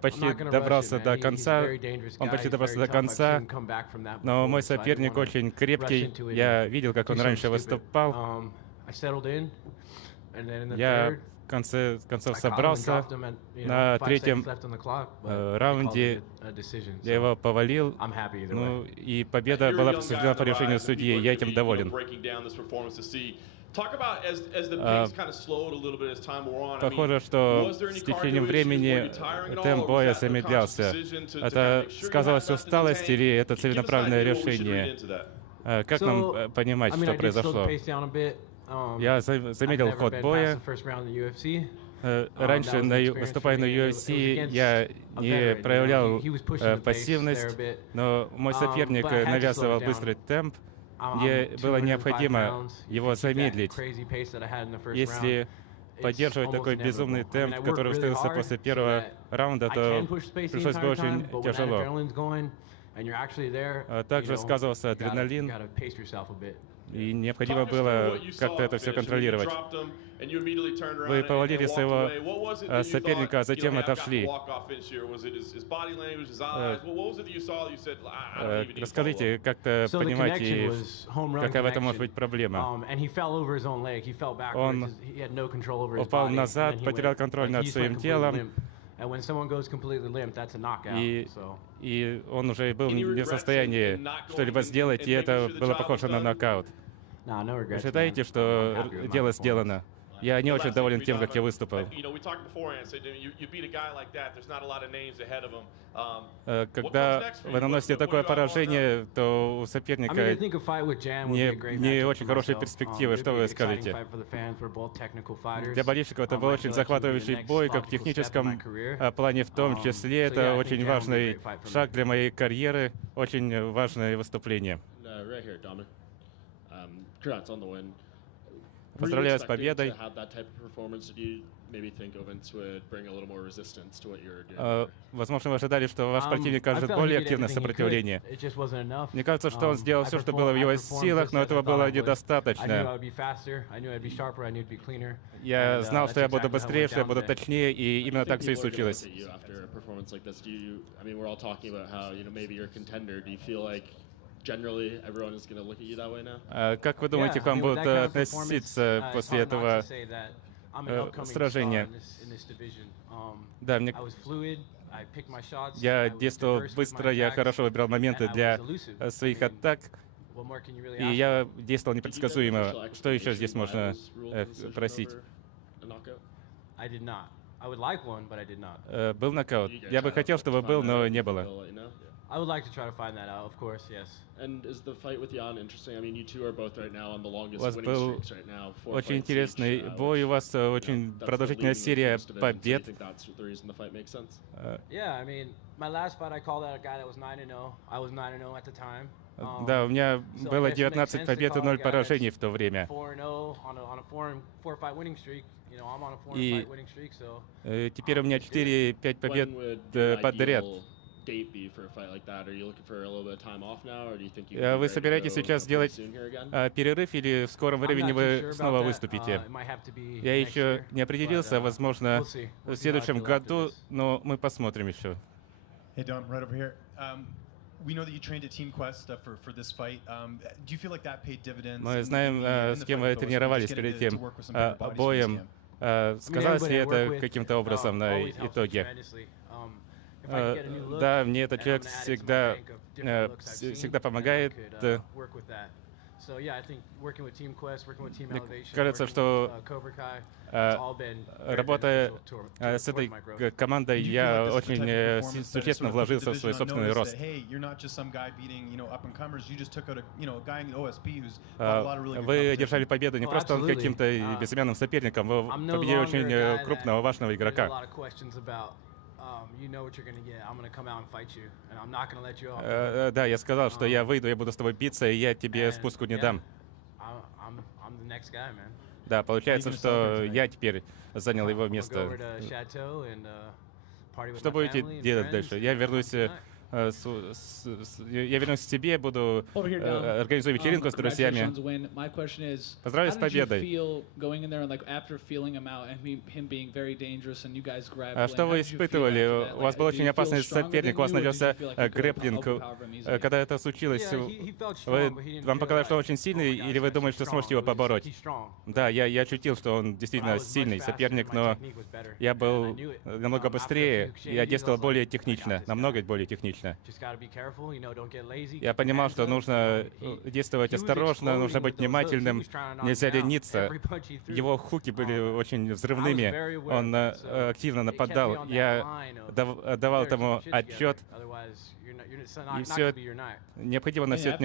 почти добрался до конца. Он почти добрался до конца, но мой соперник очень крепкий. Я видел, как он раньше выступал. Я в конце концов собрался. На третьем раунде я его повалил. Ну и победа была присуждена по решению судьи. Я этим доволен. Похоже, что с течением времени темп боя замедлялся. Это сказалось усталость или это целенаправленное решение? Как нам понимать, что произошло? Я замедлил ход боя. Раньше, выступая на UFC, я не проявлял пассивность, но мой соперник навязывал быстрый темп. Мне было необходимо его замедлить. Если поддерживать такой безумный темп, который установился после первого раунда, то пришлось бы очень тяжело. Также сказывался адреналин, и необходимо было как-то это все контролировать. Вы повалили своего соперника, а затем отошли. Расскажите, как-то понимать, какая в этом может быть проблема. Он упал назад, потерял контроль над своим телом. И он уже был не в состоянии что-либо сделать, и это было похоже на нокаут. Вы считаете, что дело сделано? Я не очень доволен тем, как я выступил. Когда вы наносите такое поражение, то у соперника не очень хорошие перспективы. Что вы скажете? Для болельщиков это был очень захватывающий бой, как в техническом плане в том числе. Это очень важный шаг для моей карьеры, очень важное выступление. Поздравляю с победой. Возможно, вы ожидали, что ваш противник окажет более активное сопротивление. Мне кажется, что он сделал все, что было в его силах, но этого было недостаточно. Я знал, что я буду быстрее, что я буду точнее, и именно так все и случилось. Как вы думаете, к вам будут относиться после этого сражения? Да, я действовал быстро, я хорошо выбирал моменты для своих атак, и я действовал непредсказуемо. Что еще здесь можно просить? Был нокаут. Я бы хотел, чтобы был, но не было. I would like to try to find that out, of course, yes. And is the fight with Jan interesting? I mean, you two are both right now on the longest winning streaks right now. Очень интересный бой, у вас очень продолжительная серия побед. Yeah, I mean, my last fight I called out a guy that was 9-0. I was 9-0 at the time. Да, у меня было 19 побед и 0 поражений в то время. И теперь у меня 4-5 побед подряд. Вы собираетесь сейчас сделать перерыв или в скором времени вы снова выступите? Я еще не определился, возможно, в следующем году, но мы посмотрим еще. Мы знаем, с кем вы тренировались перед тем боем. Сказалось ли это каким-то образом на итоге? Да, мне этот человек всегда помогает. Мне кажется, что работая с этой командой, я очень существенно вложился в свой собственный рост. Вы держали победу не просто над каким-то безымянным соперником, вы победили очень крупного, важного игрока. Да, я сказал, что я выйду, я буду с тобой биться, и я тебе спуску не дам. Да, получается, что я теперь занял его место. Что будете делать дальше? Я вернусь я вернусь к тебе, буду организовать вечеринку с друзьями. Поздравляю с победой. А что вы испытывали? У вас был очень опасный соперник, у вас начался грэпплинг. Когда это случилось, вам показалось, что он очень сильный, или вы думаете, что сможете его побороть? Да, я ощутил, что он действительно сильный соперник, но я был намного быстрее, я действовал более технично, намного более технично. Я понимал, что нужно действовать осторожно, нужно быть внимательным, нельзя лениться. Его хуки были очень взрывными, он активно нападал. Я давал этому отчет, и все необходимо на все это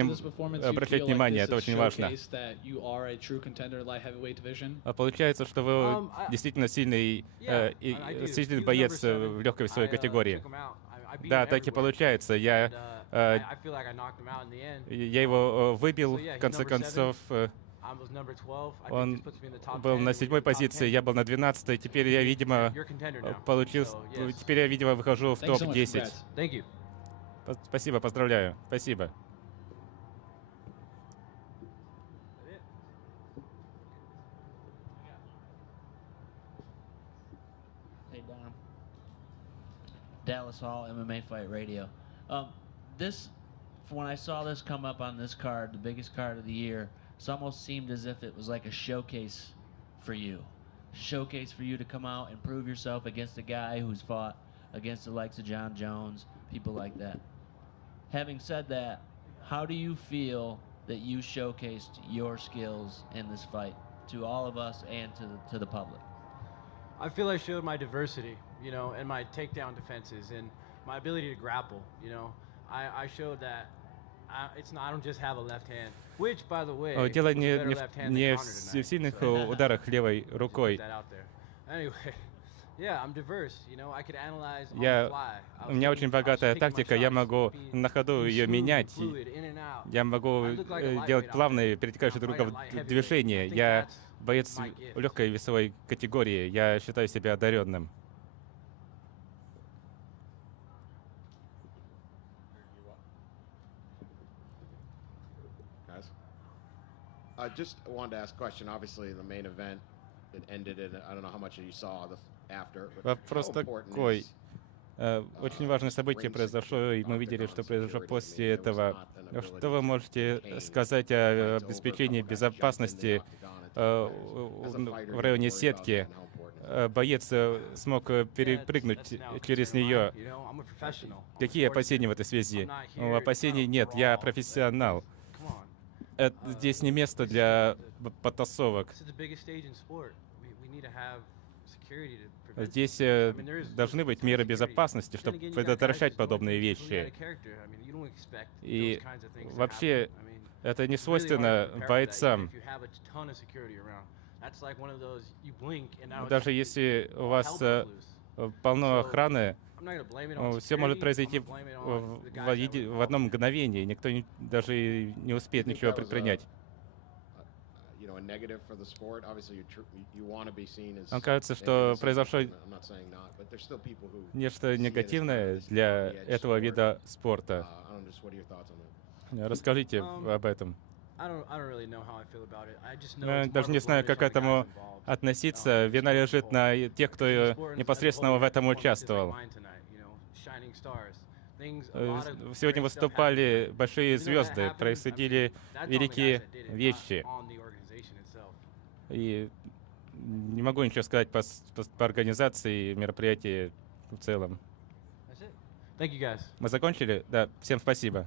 обращать внимание, это очень важно. Получается, что вы действительно сильный боец в легкой весовой категории. Да, так и получается. Я его выбил, в конце концов. Он был на 7-й позиции, я был на 12-й. Теперь я, видимо, выхожу в топ-10. Спасибо, поздравляю. Спасибо. Dallas Hall MMA Fight Radio. When I saw this come up on this card, the biggest card of the year, it almost seemed as if it was like a showcase for you. Showcase for you to come out and prove yourself against a guy who's fought against the likes of John Jones, people like that. Having said that, how do you feel that you showcased your skills in this fight to all of us and to the public? I feel I showed my diversity, and my takedown defenses and my ability to grapple. I showed that I don't just have a left hand, which, by the way, дело не в сильных ударах левой рукой. У меня очень богатая тактика, я могу на ходу ее менять, я могу делать плавные, перетекающие друг друга движения. Я боец легкой весовой категории, я считаю себя одаренным. I just wanted to ask a question. Obviously, the main event, it ended in, I don't know how much you saw after. Вопрос такой. Очень важное событие произошло, и мы видели, что произошло после этого. Что вы можете сказать о обеспечении безопасности в районе сетки? Боец смог перепрыгнуть через нее. Какие опасения в этой связи? Опасений нет, я профессионал. Здесь не место для потасовок. Здесь должны быть меры безопасности, чтобы предотвращать подобные вещи. И вообще это не свойственно бойцам. Даже если у вас полно охраны, все может произойти в одно мгновение. Никто даже не успеет ничего предпринять. Вам кажется, что произошло нечто негативное для этого вида спорта. Расскажите об этом. Я даже не знаю, как к этому относиться. Вина лежит на тех, кто непосредственно в этом участвовал. Сегодня выступали большие звезды, происходили великие вещи. И не могу ничего сказать по организации мероприятия в целом. Мы закончили? Да, всем спасибо.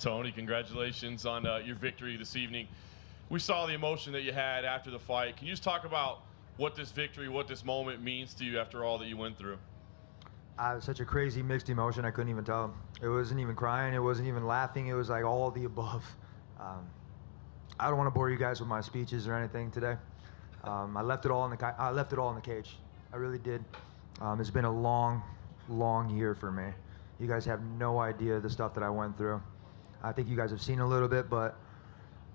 Tony, congratulations on your victory this evening. We saw the emotion that you had after the fight. Can you just talk about what this victory, what this moment means to you after all that you went through? It was such a crazy mixed emotion, I couldn't even tell. It wasn't even crying, it wasn't even laughing, it was like all of the above. I don't want to bore you guys with my speeches or anything today. I left it all in the cage. I really did. It's been a long, long year for me. You guys have no idea the stuff that I went through. I think you guys have seen a little bit, but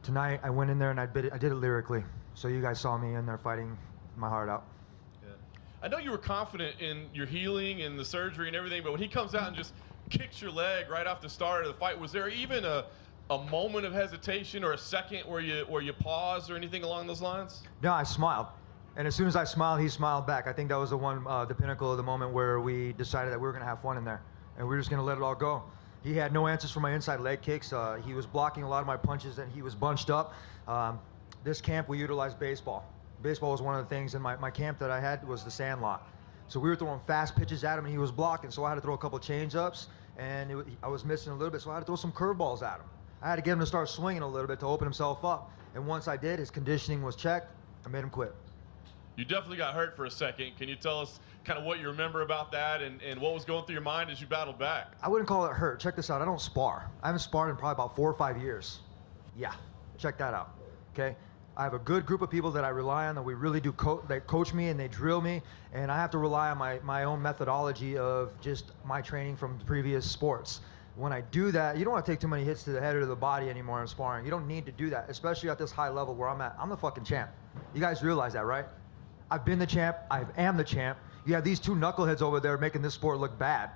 tonight I went in there and I did it lyrically. So you guys saw me in there fighting my heart out. Yeah. I know you were confident in your healing and the surgery and everything, but when he comes out and just kicks your leg right off the start of the fight, was there even a moment of hesitation or a second where you paused or anything along those lines? No, I smiled. And as soon as I smiled, he smiled back. I think that was the pinnacle of the moment where we decided that we were going to have fun in there. And we were just going to let it all go. He had no answers for my inside leg kicks. He was blocking a lot of my punches and he was bunched up. This camp, we utilized baseball. Baseball was one of the things in my camp that I had was the sand lot. So we were throwing fast pitches at him and he was blocking. So I had to throw a couple change-ups and I was missing a little bit. So I had to throw some curveballs at him. I had to get him to start swinging a little bit to open himself up. And once I did, his conditioning was checked. I made him quit. You definitely got hurt for a second. Can you tell us kind of what you remember about that and what was going through your mind as you battled back? I wouldn't call it hurt. Check this out. I don't spar. I haven't sparred in probably about 4 or 5 years. Yeah, check that out, okay? I have a good group of people that I rely on that we really do they coach me and they drill me, and I have to rely on my own methodology of just my training from previous sports. When I do that, you don't want to take too many hits to the head or to the body anymore in sparring. You don't need to do that, especially at this high level where I'm at. I'm the fucking champ. You guys realize that, right? I've been the champ. I am the champ. You have these two knuckleheads over there making this sport look bad.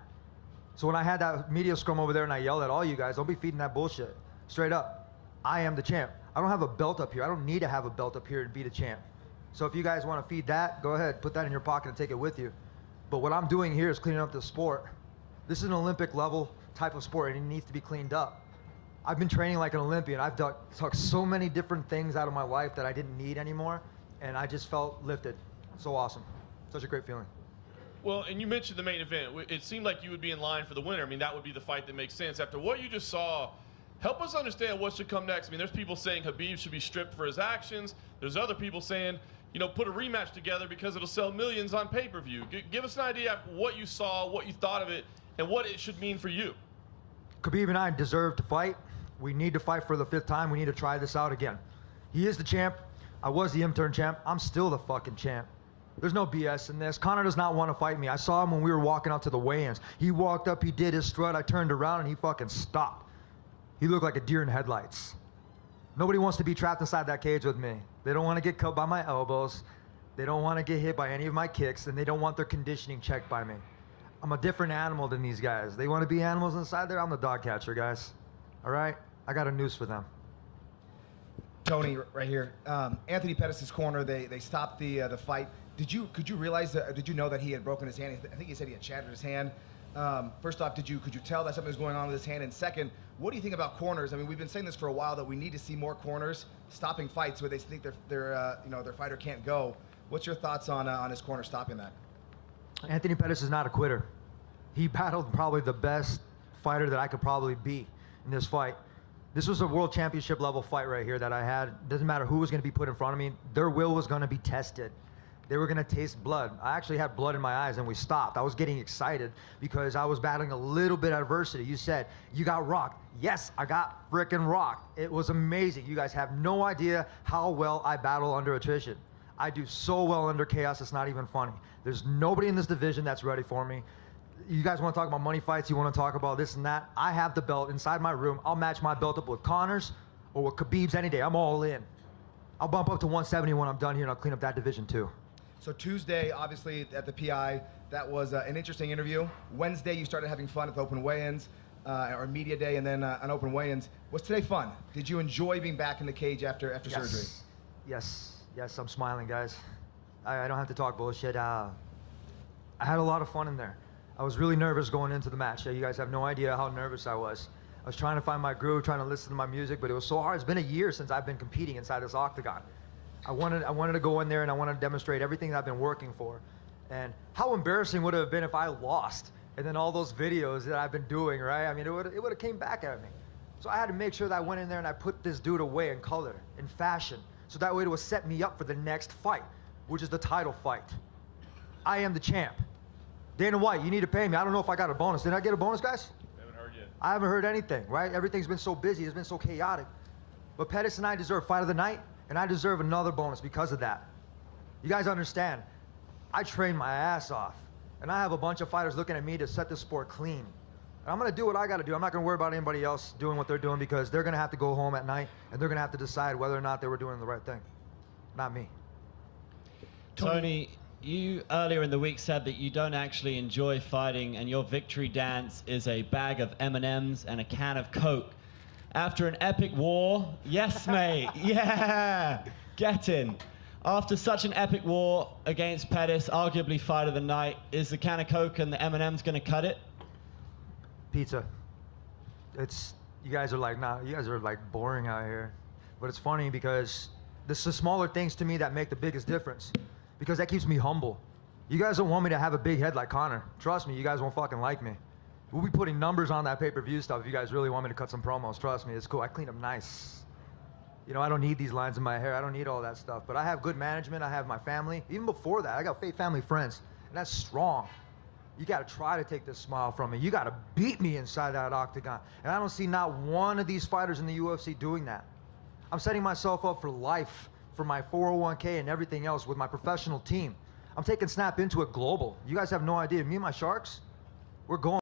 So when I had that media scrum over there and I yelled at all you guys, don't be feeding that bullshit. Straight up. I am the champ. I don't have a belt up here. I don't need to have a belt up here to be the champ. So if you guys want to feed that, go ahead. Put that in your pocket and take it with you. But what I'm doing here is cleaning up the sport. This is an Olympic level type of sport and it needs to be cleaned up. I've been training like an Olympian. I've took so many different things out of my life that I didn't need anymore. And I just felt lifted. So awesome. Such a great feeling. Well, and you mentioned the main event. It seemed like you would be in line for the winner. I mean, that would be the fight that makes sense. After what you just saw, help us understand what should come next. I mean, there's people saying Khabib should be stripped for his actions. There's other people saying, you know, put a rematch together because it'll sell millions on pay-per-view. Give us an idea of what you saw, what you thought of it, and what it should mean for you. Khabib and I deserve to fight. We need to fight for the 5th time. We need to try this out again. He is the champ. I was the interim champ. I'm still the fucking champ. There's no BS in this. Conor does not want to fight me. I saw him when we were walking out to the weigh-ins. He walked up, he did his strut, I turned around and he fucking stopped. He looked like a deer in headlights. Nobody wants to be trapped inside that cage with me. They don't want to get cut by my elbows. They don't want to get hit by any of my kicks, and they don't want their conditioning checked by me. I'm a different animal than these guys. They want to be animals inside there. I'm the dog catcher, guys. All right? I got a noose for them. Tony, right here. Anthony Pettis' corner, they stopped the fight. Could you realize did you know that he had broken his hand? I think he said he had shattered his hand. First off, could you tell that something was going on with his hand? And second, what do you think about corners? I mean, we've been saying this for a while that we need to see more corners stopping fights where they think their fighter can't go. What's your thoughts on his corner stopping that? Anthony Pettis is not a quitter. He battled probably the best fighter that I could probably be in this fight. This was a world championship level fight right here that I had. Doesn't matter who was going to be put in front of me. Their will was going to be tested. They were going to taste blood. I actually had blood in my eyes and we stopped. I was getting excited because I was battling a little bit of adversity. You said, you got rocked. Yes, I got frickin' rocked. It was amazing. You guys have no idea how well I battle under attrition. I do so well under chaos, it's not even funny. There's nobody in this division that's ready for me. You guys want to talk about money fights, you want to talk about this and that. I have the belt inside my room. I'll match my belt up with Conor's or with Khabib's any day. I'm all in. I'll bump up to 170 when I'm done here and I'll clean up that division too. So Tuesday, obviously, at the PI, that was an interesting interview. Wednesday, you started having fun at the open weigh-ins, or media day, and then an open weigh-ins. Was today fun? Did you enjoy being back in the cage after surgery? Yes, I'm smiling, guys. I don't have to talk bullshit. I had a lot of fun in there. I was really nervous going into the match. You guys have no idea how nervous I was. I was trying to find my groove, trying to listen to my music, but it was so hard. It's been a year since I've been competing inside this octagon. I wanted to go in there and I wanted to demonstrate everything that I've been working for. And how embarrassing would it have been if I lost and then all those videos that I've been doing, right? I mean, it would have came back at me. So I had to make sure that I went in there and I put this dude away in color, in fashion, so that way it would set me up for the next fight, which is the title fight. I am the champ. Dana White, you need to pay me. I don't know if I got a bonus. Did I get a bonus, guys? Haven't heard yet. I haven't heard anything, right? Everything's been so busy. It's been so chaotic. But Pettis and I deserve fight of the night, and I deserve another bonus because of that. You guys understand, I train my ass off, and I have a bunch of fighters looking at me to set the sport clean. And I'm gonna do what I gotta do. I'm not gonna worry about anybody else doing what they're doing because they're gonna have to go home at night and they're gonna have to decide whether or not they were doing the right thing. Not me. Tony, you earlier in the week said that you don't actually enjoy fighting and your victory dance is a bag of M&Ms and a can of Coke. After an epic war, yes mate, yeah, get in. After such an epic war against Pettis, arguably fight of the night, is the can of Coke and the M&Ms gonna cut it? Pizza. You guys are like, nah, you guys are like boring out here. But it's funny because this is the smaller things to me that make the biggest difference. Because that keeps me humble. You guys don't want me to have a big head like Conor. Trust me, you guys won't fucking like me. We'll be putting numbers on that pay-per-view stuff if you guys really want me to cut some promos. Trust me, it's cool. I clean them nice. You know, I don't need these lines in my hair. I don't need all that stuff. But I have good management. I have my family. Even before that, I got fake family friends. And that's strong. You got to try to take this smile from me. You got to beat me inside that octagon. And I don't see not one of these fighters in the UFC doing that. I'm setting myself up for life, for my 401k and everything else with my professional team. I'm taking Snap into it global. You guys have no idea. Me and my Sharks, we're going.